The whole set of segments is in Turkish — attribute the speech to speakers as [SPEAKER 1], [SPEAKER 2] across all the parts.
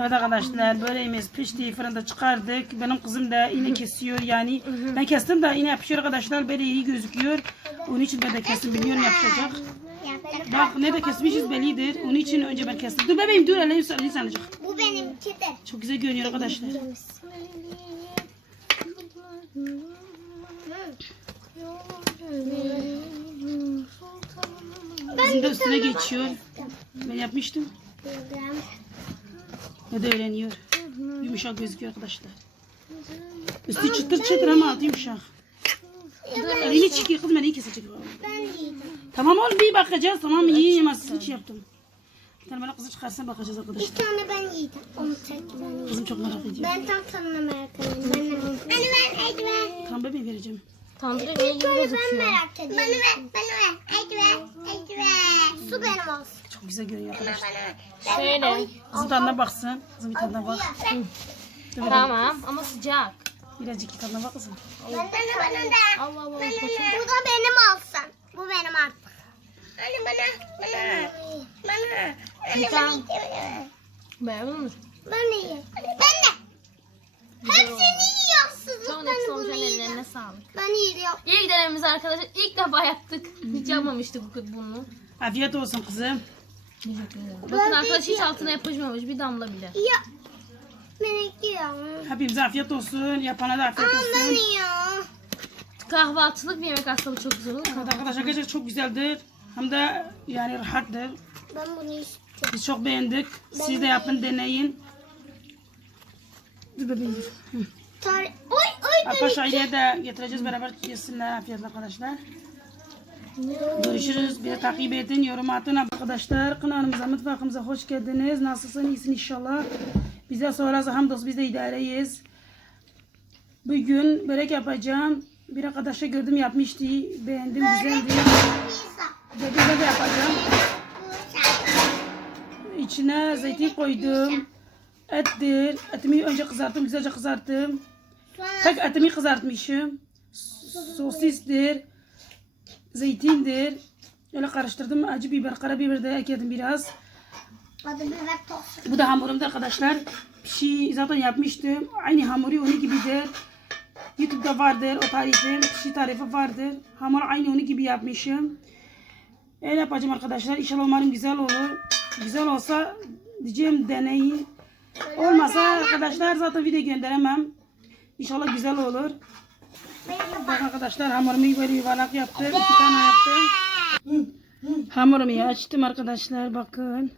[SPEAKER 1] Evet arkadaşlar böreğimiz pişti fırında çıkardık. Benim kızım da iğne kesiyor yani. Ben kestim de iğne yapışıyor arkadaşlar. Böyle iyi gözüküyor. Onun için ben de kestim biliyorum yapacak. Bak ne de kesmişiz bellidir. Onun için önce ben kestim. Dur bebeğim dur elini sen sanacak.
[SPEAKER 2] Bu benimki de.
[SPEAKER 1] Çok güzel görünüyor arkadaşlar. Bizim de üstüne geçiyor. Ben yapmıştım. O da öğreniyor. Yumuşak gözüküyor arkadaşlar. Üstü çıtır çıtır ama altı yumuşak. Elini çıkıyor kızım elini kesecek.
[SPEAKER 2] Ben.
[SPEAKER 1] Tamam oğlum bir bakacağız tamam iyi yemezsin hiç yaptım. Bir tane bana kızı çıkarsan bakacağız arkadaşlar.
[SPEAKER 2] Bir tane ben yiyeceğim. Onu tek ben yiyeceğim.
[SPEAKER 1] Kızım çok merak ediyor.
[SPEAKER 2] Ben tam tadına merak ediyorum. Ben de. Bana ver Ecver.
[SPEAKER 1] Tam bebeğim vereceğim.
[SPEAKER 3] Yemeği gibi
[SPEAKER 2] önce ben merak ediyorum. Bana ver. Bana ver. Ecver. Ecver. Su benim olsun.
[SPEAKER 1] Güzel görünüyor arkadaşlar.
[SPEAKER 3] Şöyle.
[SPEAKER 1] Kızım tadına baksın. Kızım bir tadına bak. Dur.
[SPEAKER 3] Tamam ama sıcak.
[SPEAKER 1] Birazcık tadına bak kızım.
[SPEAKER 2] Ben de bana da.
[SPEAKER 3] Allah Allah.
[SPEAKER 2] Bu da benim olsun. Bu benim artık. Anne bana. Bana. Bana. Anne bana. Ben de yiyeyim. Ben de. Hepsini yiyorsunuz.
[SPEAKER 3] Son
[SPEAKER 2] Ben bunu
[SPEAKER 3] ellerine sağlık.
[SPEAKER 2] Ben yiyeceğim.
[SPEAKER 3] İlk denememiz arkadaşlar. İlk defa yaptık. Hiç yapmamıştık bu bunu.
[SPEAKER 1] Afiyet olsun kızım.
[SPEAKER 3] Bakın arkadaş hiç altına yapışmamış bir damla bile.
[SPEAKER 2] Ya. Ben yiyorum.
[SPEAKER 1] Hepimize afiyet olsun. Yapana da afiyet olsun.
[SPEAKER 2] yiyorum.
[SPEAKER 3] Kahvaltılık bir yemek aslında bu çok güzel olur?
[SPEAKER 1] Evet arkadaşlar gerçekten çok güzeldir. Hem de yani rahattır.
[SPEAKER 2] Ben bunu istiyorum.
[SPEAKER 1] Biz çok beğendik. Siz de yapın deneyin. Dur bebeğim.
[SPEAKER 2] Tar oy oy
[SPEAKER 1] Arkadaş aileye de getireceğiz beraber yesinler afiyetle arkadaşlar. Görüşürüz. Bizi takip edin, yorum atın arkadaşlar. Kanalımıza, mutfağımıza hoş geldiniz. Nasılsın? İyisin inşallah. Bize sorarsa hamdolsun biz de idareyiz. Bugün börek yapacağım. Bir arkadaşa gördüm yapmıştı. Beğendim, güzeldi. Ve bize de yapacağım. İçine zeytin koydum. Ettir. Etimi önce kızarttım, güzelce kızarttım. Tek etimi kızartmışım. Sosistir. Zeytindir. Öyle karıştırdım. Acı biber, karabiber de ekledim biraz.
[SPEAKER 2] adı biber tostu.
[SPEAKER 1] Bu da hamurumda arkadaşlar. Şey zaten yapmıştım. Aynı hamuru onun gibidir. YouTube'da vardır o tarifim. Bir şey tarifi vardır. Hamur aynı onu gibi yapmışım. Öyle yapacağım arkadaşlar. İnşallah umarım güzel olur. Güzel olsa diyeceğim deneyin. Olmasa arkadaşlar zaten video gönderemem. İnşallah güzel olur. Bakın arkadaşlar hamurumu böyle yuvarlak yaptım. İki tane yaptım. Hamurumu açtım arkadaşlar bakın.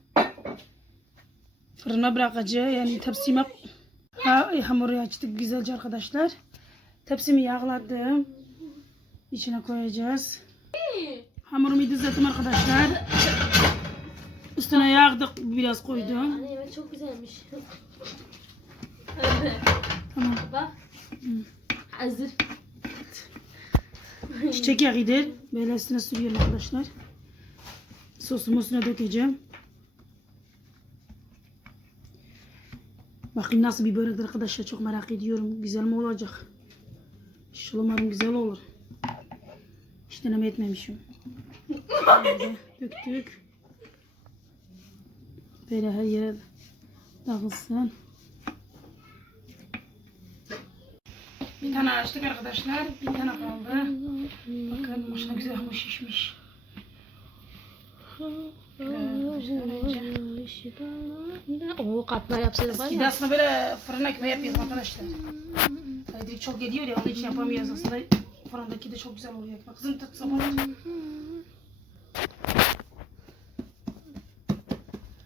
[SPEAKER 1] Fırına bırakacağım. Yani tepsime ha, hamuru açtık güzelce arkadaşlar. Tepsimi yağladım. İçine koyacağız. Hamurumu düzelttim arkadaşlar. Üstüne yağ da biraz koydum.
[SPEAKER 3] yemek çok güzelmiş.
[SPEAKER 1] Tamam.
[SPEAKER 3] Bak. Hazır.
[SPEAKER 1] Çiçek yağıdır. Böyle üstüne sürüyorum arkadaşlar. Sosumu üstüne dökeceğim. Bakayım nasıl bir börektir arkadaşlar. Çok merak ediyorum. Güzel mi olacak? İnşallah umarım güzel olur. Hiç deneme etmemişim. Böyle döktük. Böyle her yere dağılsın. Tane açtık arkadaşlar. Bir tane kaldı. Bakın başına güzel hamur şişmiş.
[SPEAKER 3] Oo katlar yapsaydı var ya.
[SPEAKER 1] aslında böyle fırın ekmeği yapıyoruz arkadaşlar. Tabii çok geliyor ya onun için yapamıyoruz aslında. Fırındaki de çok güzel oluyor. Bak kızım tut sabah.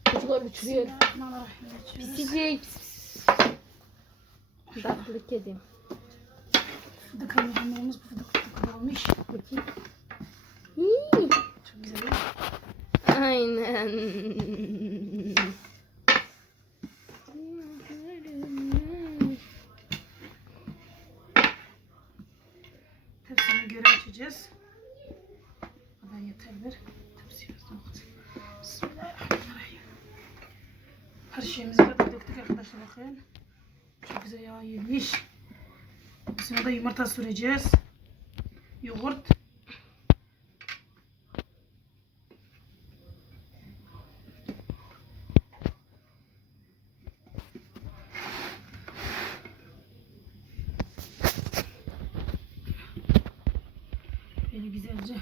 [SPEAKER 3] Çocuklar uçuruyor.
[SPEAKER 1] Bismillahirrahmanirrahim.
[SPEAKER 3] Pislik. Tatlı kedim.
[SPEAKER 1] Fıdık hamurumuz bu fıdık fıdık olmuş.
[SPEAKER 3] Bakayım.
[SPEAKER 1] Çok güzel.
[SPEAKER 3] Aynen.
[SPEAKER 1] Tepsini göre açacağız. Bu kadar yeterli. Tepsiyi biraz Bismillahirrahmanirrahim. Her şeyimizi de döktük arkadaşlar bakın. Çok güzel yağ yemiş. Arasına da yumurta süreceğiz. Yoğurt. Böyle güzelce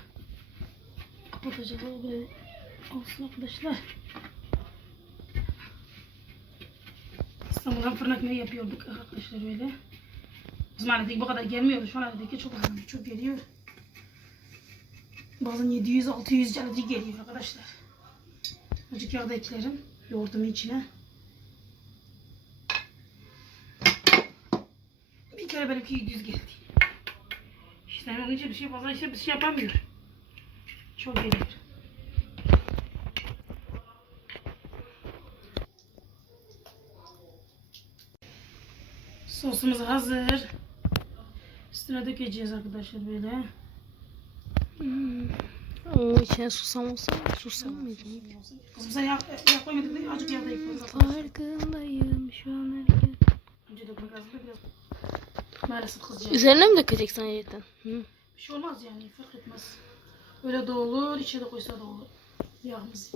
[SPEAKER 1] kapatacağız. Böyle olsun arkadaşlar. İstanbul'dan fırın ekmeği yapıyorduk arkadaşlar böyle. Bizim ailedeki bu kadar gelmiyordu. Şu an ailedeki çok. Çok geliyor. Bazen 700-600 canadır geliyor arkadaşlar. Acık yağda eklerim. Yoğurdumu içine. Bir kere benimki 700 geldi. İşte onun için bir şey fazla işte bir şey yapamıyor. Çok geliyor. Sosumuz hazır. Üstüne dökeceğiz arkadaşlar böyle.
[SPEAKER 3] Oo içine susam olsa susam mıydı?
[SPEAKER 1] Yağ, yağ koymadın değil mi? Azıcık yağ da ekliyoruz.
[SPEAKER 3] Farkındayım şu an hareket.
[SPEAKER 1] Önce dökmek lazım da biraz. Maalesef kızacağız.
[SPEAKER 3] Üzerine mi dökeceksin ayrıca?
[SPEAKER 1] Bir şey olmaz yani fark etmez. Öyle de olur, içe de koysa da olur. Yağımız.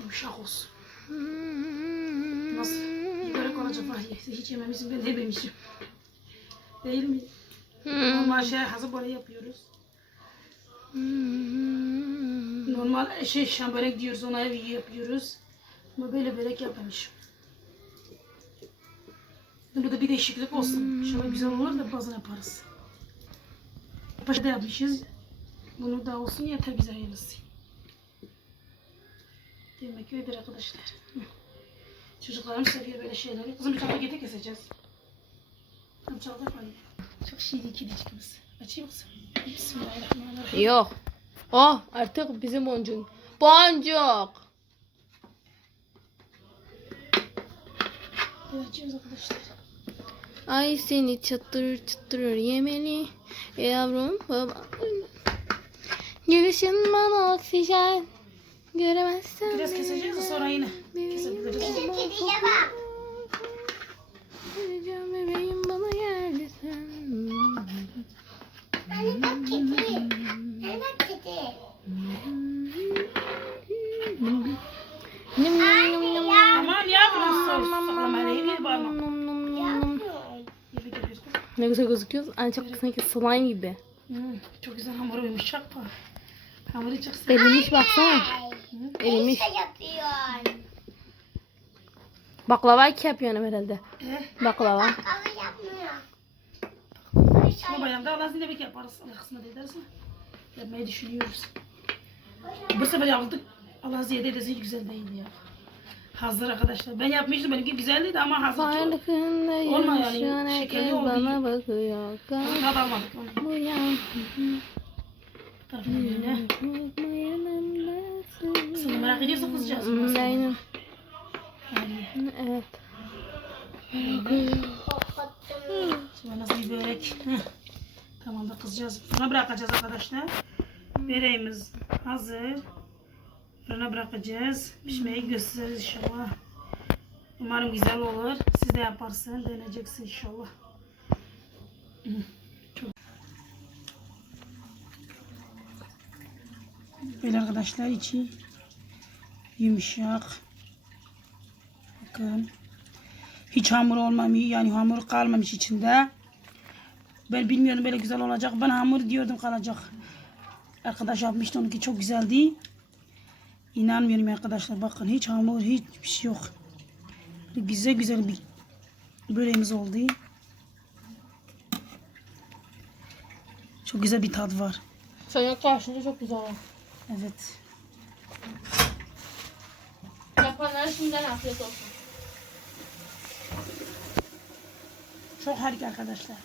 [SPEAKER 1] Yumuşak olsun. Nasıl? Yuvarlak olacak var ya. Hiç yememişim ben de yememişim. Değil mi? Normal şey hazır böyle yapıyoruz. Normal şey şam börek diyoruz ona ev yapıyoruz. Ama böyle börek yapmamışım. Bu da bir değişiklik olsun. İnşallah güzel olur da bazen yaparız. Paşa da yapmışız. Bunu da olsun yeter bize hayırlısı. Demek ki öyledir arkadaşlar. Çocuklarım seviyor böyle şeyleri. Kızım bir tane gete keseceğiz. Çaldı koyayım. Çok şirin kedicikimiz. Açayım mısın? Bismillahirrahmanirrahim.
[SPEAKER 3] Yok. Oh artık bizim boncuk. Boncuk.
[SPEAKER 1] Evet, açıyoruz arkadaşlar.
[SPEAKER 3] Ay seni çıtır çıtır yemeli. Yavrum baba. Gülüşün bana oksijen. Göremezsen
[SPEAKER 1] Biraz keseceğiz sonra yine kesebiliriz.
[SPEAKER 2] Bizim kediye bak.
[SPEAKER 3] Bebeğim, bebeğim bana geldi sen.
[SPEAKER 2] Anne bak kedi. Anne bak kedi.
[SPEAKER 3] Nım nım nım nım.
[SPEAKER 1] Tamam yavrum sos. Saklamaya iyi bağırma.
[SPEAKER 3] Nım nım nım nım.
[SPEAKER 1] Yemek yapıyoruz.
[SPEAKER 3] Ne güzel gözüküyor. Ay çok sanki slime gibi.
[SPEAKER 1] Hmm, çok güzel hamuru yumuşak da. Hamuru çok seviyorum.
[SPEAKER 3] Erimiş baksana. Erimiş.
[SPEAKER 2] İşte yapıyor.
[SPEAKER 3] Baklava ki yapıyorum herhalde.
[SPEAKER 1] Eh,
[SPEAKER 3] Baklava.
[SPEAKER 2] Ama yapmıyor.
[SPEAKER 1] bu bayramda Allah'ın belki yaparız. Allah kısmet ederse. Yapmayı düşünüyoruz. Bu sefer yaptık. Allah ziyade ederse hiç güzel değildi ya. Hazır arkadaşlar. Ben yapmıştım benimki güzeldi ama hazır çok.
[SPEAKER 3] Farkındayım
[SPEAKER 1] Olma yani,
[SPEAKER 3] şu an
[SPEAKER 1] şekerli
[SPEAKER 3] herkes
[SPEAKER 1] oldu.
[SPEAKER 3] bana bakıyor.
[SPEAKER 1] Tad almadık onu.
[SPEAKER 3] Bu yan.
[SPEAKER 1] Tarafına böyle. Sana merak ediyorsa kızacağız.
[SPEAKER 3] Hmm, Aynen. Evet.
[SPEAKER 1] Şimdi nasıl bir börek. Heh. Tamam da kızacağız. Fırına bırakacağız arkadaşlar. Böreğimiz hazır. Fırına bırakacağız. Pişmeyi gösteririz inşallah. Umarım güzel olur. Siz de yaparsın. Deneyeceksin inşallah. Çok. Böyle arkadaşlar içi yumuşak. Bakın. Hiç hamur olmamış yani hamur kalmamış içinde. Ben bilmiyorum böyle güzel olacak. Ben hamur diyordum kalacak. Arkadaş yapmıştı onunki çok güzeldi. İnanmıyorum arkadaşlar bakın hiç hamur hiçbir şey yok. Güzel güzel bir böreğimiz oldu. Çok güzel bir tat var.
[SPEAKER 3] Sana karşınca çok güzel oldu.
[SPEAKER 1] Evet.
[SPEAKER 3] Yapanlara şimdiden afiyet olsun.
[SPEAKER 1] Çok harika arkadaşlar.